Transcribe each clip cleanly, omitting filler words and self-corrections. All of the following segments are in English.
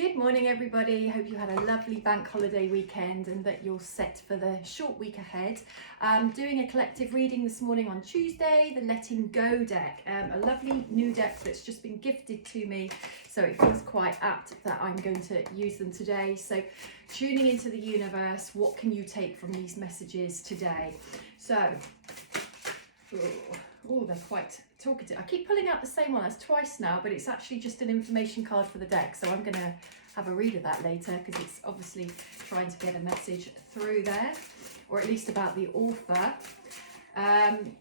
Good morning everybody, hope you had a lovely bank holiday weekend and that you're set for the short week ahead. Doing a collective reading this morning on Tuesday, the Letting Go deck, a lovely new deck that's just been gifted to me, so it feels quite apt that I'm going to use them today. So tuning into the universe, what can you take from these messages today? So, oh, they're quite talkative. I keep pulling out the same one, that's twice now, but it's actually just an information card for the deck, so I'm going to have a read of that later because it's obviously trying to get a message through there, or at least about the author.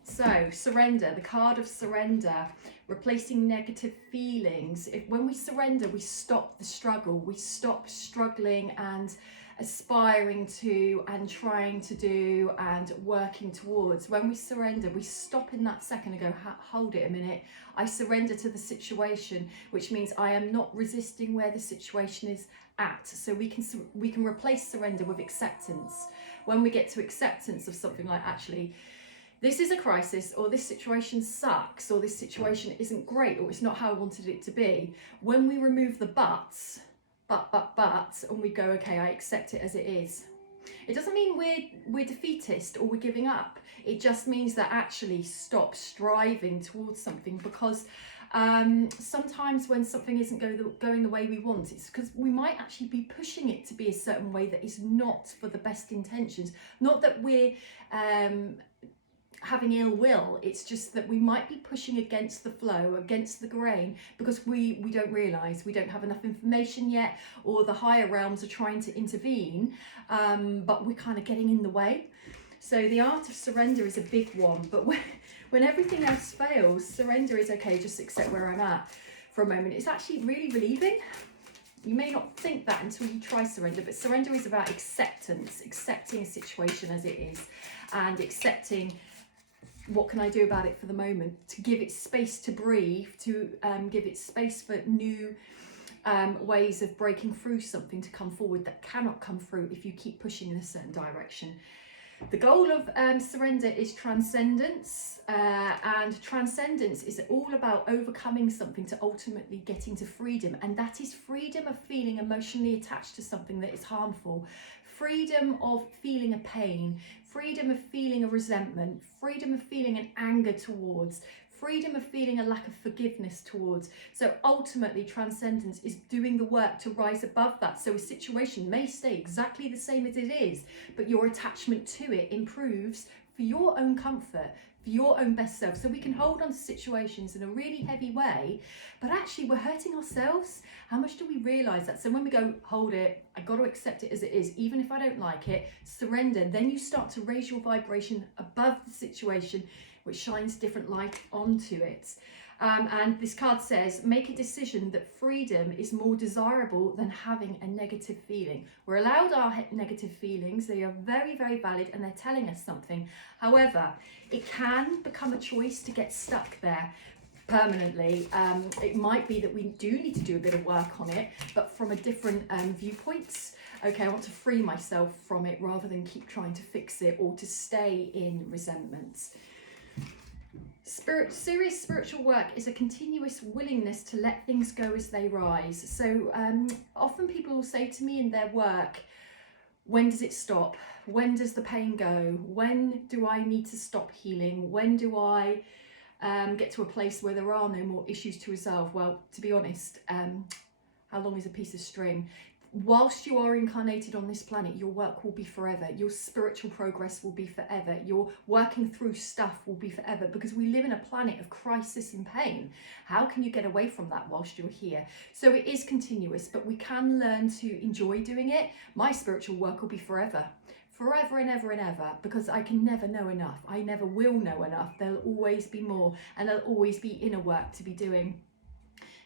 So surrender, the card of surrender, replacing negative feelings. When we surrender, we stop the struggle, we stop struggling and aspiring to and trying to do and working towards. When we surrender, we stop in that second and go, hold it a minute, I surrender to the situation, which means I am not resisting where the situation is at. So we can replace surrender with acceptance. When we get to acceptance of something like, actually, this is a crisis, or this situation sucks, or this situation isn't great, or it's not how I wanted it to be. When we remove the buts, and we go, okay, I accept it as it is. It doesn't mean we're defeatist or we're giving up. It just means that actually stop striving towards something, because sometimes when something isn't going the way we want, it's because we might actually be pushing it to be a certain way that is not for the best intentions. Not that we're having ill will, it's just that we might be pushing against the flow, against the grain, because we don't realise, we don't have enough information yet, or the higher realms are trying to intervene, but we're kind of getting in the way. So the art of surrender is a big one, but when everything else fails, surrender is okay, just accept where I'm at for a moment. It's actually really relieving. You may not think that until you try surrender, but surrender is about acceptance, accepting a situation as it is, and accepting what can I do about it for the moment, to give it space to breathe, to give it space for new ways of breaking through something to come forward that cannot come through if you keep pushing in a certain direction. The goal of surrender is transcendence, and transcendence is all about overcoming something to ultimately getting to freedom, and that is freedom of feeling emotionally attached to something that is harmful, freedom of feeling a pain, freedom of feeling a resentment, freedom of feeling an anger towards, freedom of feeling a lack of forgiveness towards. So ultimately, transcendence is doing the work to rise above that. So a situation may stay exactly the same as it is, but your attachment to it improves for your own comfort, for your own best self. So we can hold on to situations in a really heavy way, but actually we're hurting ourselves. How much do we realise that? So when we go, hold it, I got to accept it as it is, even if I don't like it, surrender, then you start to raise your vibration above the situation, which shines different light onto it. And this card says, make a decision that freedom is more desirable than having a negative feeling. We're allowed our negative feelings. They are very, very valid, and they're telling us something. However, it can become a choice to get stuck there permanently. It might be that we do need to do a bit of work on it, but from a different viewpoints. Okay, I want to free myself from it rather than keep trying to fix it or to stay in resentment. Serious spiritual work is a continuous willingness to let things go as they rise. So often people will say to me in their work, when does it stop? When does the pain go? When do I need to stop healing? When do I get to a place where there are no more issues to resolve? Well, to be honest, how long is a piece of string? Whilst you are incarnated on this planet, your work will be forever. Your spiritual progress will be forever. Your working through stuff will be forever, because we live in a planet of crisis and pain. How can you get away from that whilst you're here? So it is continuous, but we can learn to enjoy doing it. My spiritual work will be forever. Forever and ever and ever, because I can never know enough. I never will know enough. There'll always be more, and there'll always be inner work to be doing.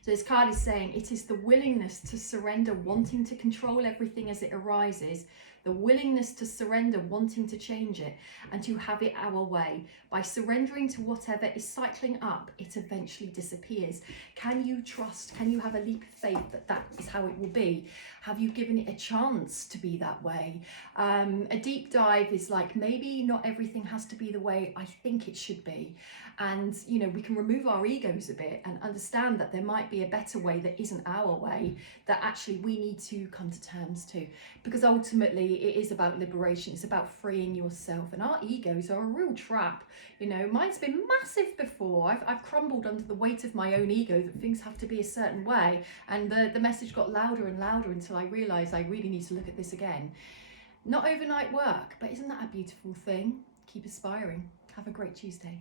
So this card is saying it is the willingness to surrender wanting to control everything as it arises the willingness to surrender, wanting to change it and to have it our way. By surrendering to whatever is cycling up, it eventually disappears. Can you trust? Can you have a leap of faith that that is how it will be? Have you given it a chance to be that way? A deep dive is like, maybe not everything has to be the way I think it should be. And, you know, we can remove our egos a bit and understand that there might be a better way that isn't our way, that actually we need to come to terms to. Because ultimately it is about liberation. It's about freeing yourself. And our egos are a real trap. You know, mine's been massive before. I've crumbled under the weight of my own ego that things have to be a certain way. And the message got louder and louder until I realised I really need to look at this again. Not overnight work, but isn't that a beautiful thing? Keep aspiring. Have a great Tuesday.